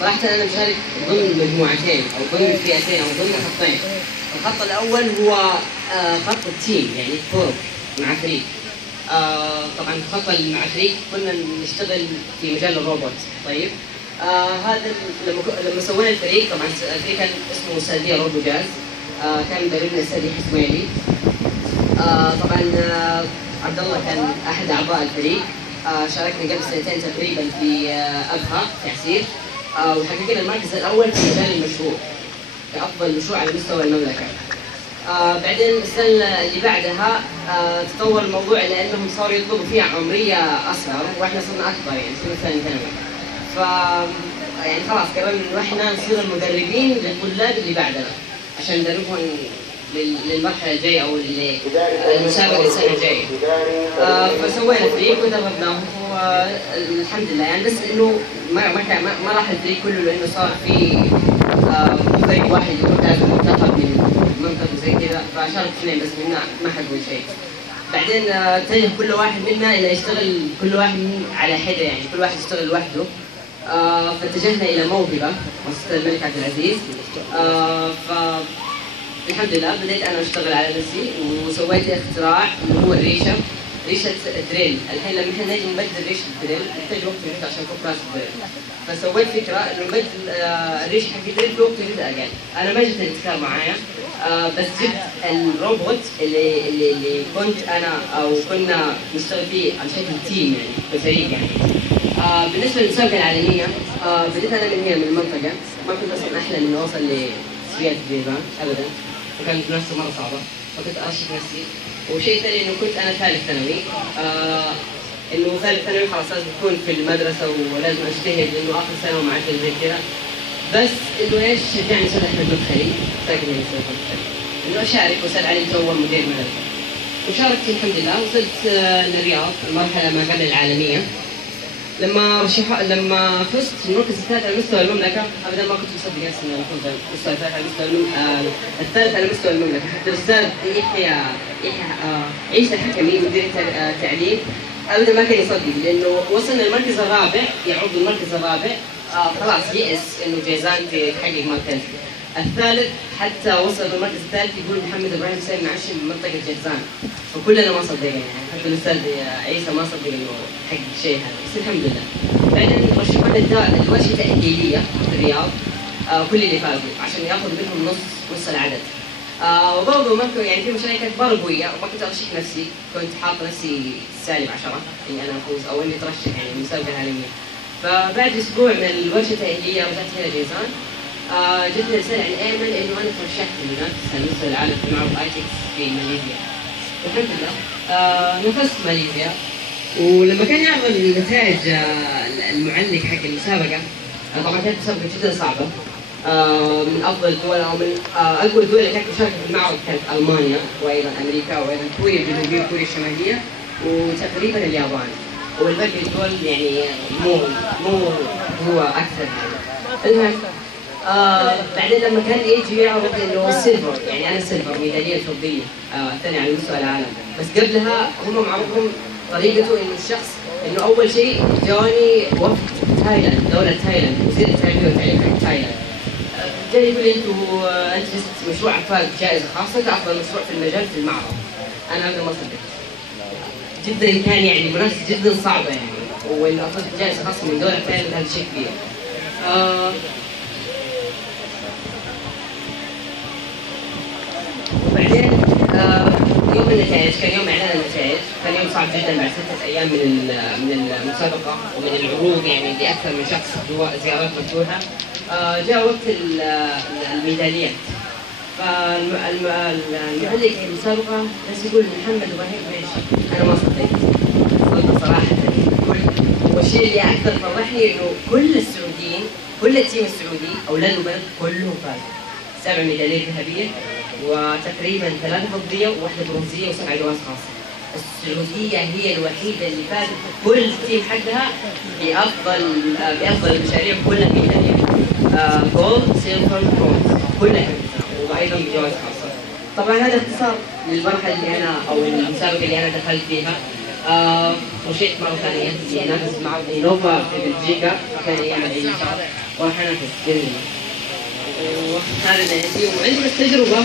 صراحة أنا مشارك ضمن مجموعتين أو ضمن فئتين أو ضمن خطين. الخط الأول هو خط التيم، يعني فرق مع فريق. طبعا الخط مع فريق كنا نشتغل في مجال الروبوت. طيب هذا لما سوينا الفريق، طبعا الفريق كان اسمه سعودية روبو جاز. كان مدربنا السيد حسميلي. طبعا عبد الله كان أحد أعضاء الفريق. شاركنا قبل سنتين تقريبا في أبها تعسير، وحققنا المركز الأول في مجال المشروع كأفضل مشروع على مستوى المملكة. بعدين السنة اللي بعدها تطور الموضوع لأنهم صاروا يطلبوا فيها عمرية أصغر، وإحنا صرنا أكبر يعني صرنا ثاني ثانوي. يعني خلاص قررنا إنه إحنا نصير المدربين للطلاب اللي بعدنا عشان ندربهم للمرحلة الجاية أو للمسابقة السنة الجاية. فسوينا فريق ودربناهم والحمد لله يعني، بس إنه ما راح الفريق كله لأنه صار في فريق واحد يكون لازم منتخب من منطقة زي كذا، فشارك اثنين بس منا ما حقوا شيء. بعدين اتجه كل واحد منا إلى يشتغل كل واحد على حدة، يعني كل واحد يشتغل لوحده. فاتجهنا إلى موهبة مؤسسة الملك عبد العزيز. الحمد لله بديت انا اشتغل على نفسي وسويت اختراع اللي هو ريشه دريل. الحين لما احنا نجي نبدل ريشه الدريل نحتاج وقت جدا عشان نفك راس الدريل. فسويت فكره انه نبدل الريشه حق الدريل في وقت جدا اقل. انا ما جبت الابتكار معايا، بس جبت الروبوت اللي كنت انا او كنا نشتغل فيه على شكل تيم يعني كفريق يعني. بالنسبه للمسابقه العالميه، بديت انا من هنا من المنطقه. ما كنت اصلا احلم اني اوصل لسويات الجيزان ابدا، وكانت منافسه مره صعبه، فكنت ارشح نفسي. وشيء ثاني انه كنت انا ثالث ثانوي، انه ثالث ثانوي خلاص لازم تكون في المدرسه ولازم اجتهد لانه اخر سنه وما عرفت زي كذا. بس انه ايش شجعني استاذ احمد مدخلي، ساكن هنا استاذ مدخلي، انه اشارك واستاذ علي تو مدير مدرسه. وشاركت الحمد لله، وصلت للرياض المرحله ما قبل العالميه. لما فزت في المركز الثالث على مستوى المملكه، ابدا ما كنت مصدق نفسي اني اكون في المستوى الثالث على مستوى الثالث على مستوى المملكه. حتى الاستاذ يحيى عيسى الحكمي مدير التعليم ابدا ما كان يصدق، لانه وصلنا المركز الرابع، يعود المركز الرابع خلاص يئس انه جيزان تحقق مركز الثالث. حتى وصل المركز الثالث يقول محمد ابراهيم سالم معشم من منطقه جيزان، فكلنا ما صدقنا يعني، حتى الاستاذ عيسى ما صدق انه حقق شيء هذا، بس الحمد لله. بعدين رشحونا الورشه التاهيليه في الرياض، كل اللي فازوا عشان ياخذ منهم نص العدد. وبرضه ما كنت يعني في مشاريع كانت مره قويه، وما كنت ارشح نفسي، كنت حاط نفسي -10 اني انا افوز او اني اترشح يعني المسابقه العالميه. فبعد اسبوع من الورشه التاهيليه رجعت هنا جيزان. جتني رسالة عن ايمن انه انا ترشحت لنفس على مستوى العالم في معرض ايتكس في ماليزيا. والحمد لله نفذت ماليزيا. ولما كان يعرض النتائج المعلق حق المسابقة، طبعا كانت مسابقة جدا صعبة. من افضل الدول او من اقوى الدول اللي كانت تشارك في المعرض كانت المانيا، وايضا امريكا، وايضا كوريا الجنوبية وكوريا الشمالية، وتقريبا اليابان. والباقي الدول يعني مو هو اكثر يعني. المهم بعدين لما كان يجي يعرض انه سيلفر، يعني انا سيلفر ميداليه فضيه الثانيه على مستوى العالم، بس قبلها هم معروفهم طريقته انه الشخص انه اول شيء جاني وفد تايلاند، دوله تايلاند، وزير التربيه والتعليم حق تايلاند، جاي يقول لي انت جلست مشروع فاز جائزه خاصه كافضل مشروع في المجال في المعرض. انا ابدا ما صدقت جدا، كان يعني منافسه جدا صعبه يعني، وانه اخذت جائزه خاصه من دوله تايلاند هذا شيء كبير. وبعدين يوم النتائج كان يوم اعلان النتائج، كان يوم صعب جدا بعد 6 ايام من المسابقه ومن العروض يعني لاكثر من شخص زيارات مفتوحه. جاء وقت الميداليات، فالمعلق المسابقه بس يقول محمد ابراهيم ماشي. انا ما صدقت صراحه. والشيء اللي اكثر فرحني انه كل السعوديين، كل التيم السعودي اولاد وبنات كلهم فازوا 7 ميداليات ذهبيه، وتقريبا 3 فضيه وواحده برونزيه و7 جوائز خاصه. السعوديه هي الوحيده اللي فازت كل التيم حقها بافضل المشاريع كلها ميداليات، جولد سيلفر برونز كلها، وايضا بجوائز خاصه. طبعا هذا اختصار للمرحله اللي انا او المسابقه اللي انا دخلت فيها. مشيت مرة ثانية ينافس مع إينوفا في بلجيكا كان يعمل أي شغل وراح أنافس بإذن الله. وهذا نهايتي وعندي بس تجربة